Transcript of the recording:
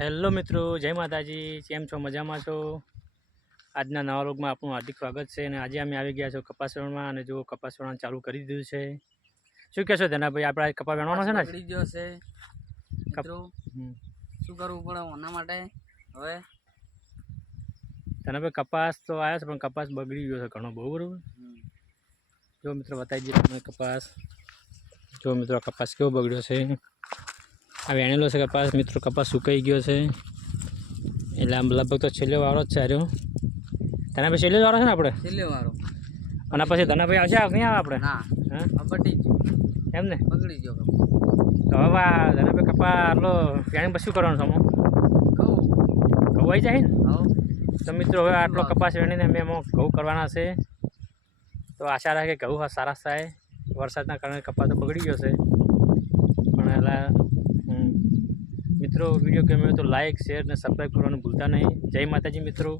Hello મિત્રો, જય માતાજી. કેમ છો? મજામાં છો? આજના નવા વ્લોગમાં આપણું હાર્દિક સ્વાગત છે. અને આજે અમે આવી ગયા છો કપાસ વેણમાં, અને જો કપાસ વેણવાનું ચાલુ કરી દીધું છે. શું કહેશો ધનાભાઈ? આપણે કપાસ વેણવાનો છે ને? બગડી ગયો છે મિત્રો, શું કરવું પડે એના માટે? હવે ધનાભાઈ કપાસ તો આવ્યો છે, પણ કપાસ બગડી ગયો છે ઘણો, બહુ બરોબર. જો મિત્રો બતાવી દઈએ તમે કપાસ. જો મિત્રો કપાસ કેવો બગડ્યો છે. આ વેણેલો છે કપાસ મિત્રો. કપાસ સુકાઈ ગયો છે, એટલે આમ લગભગ તો છેલ્લો વારો જ છે આર્યો. ધનાભાઈ છેલ્લો વારો છે ને આપણે? છેલ્લે વારો. અને પછી ધનાભાઈ આવશે, નહીં આવે આપણે? ના, હા બગડી ગયો. એમ ને? બગડી ગયો. તો હવે આ ધનાભાઈ કપા આટલો વેણી પછી શું કરવાનું છે? કહું ઘઉં આવી જાય ને? આવો તો મિત્રો હવે આટલો કપાસ વેણીને અમે એમાં ઘઉં કરવાના છે. તો આશા રાખે કે ઘઉં સારા થાય. વરસાદના કારણે કપાસ તો બગડી ગયો છે, પણ એટલે મિત્રો વિડીયો ગમ્યો તો લાઇક, શેર અને સબસ્ક્રાઈબ કરવાનું ભૂલતા નહીં. જય માતાજી મિત્રો.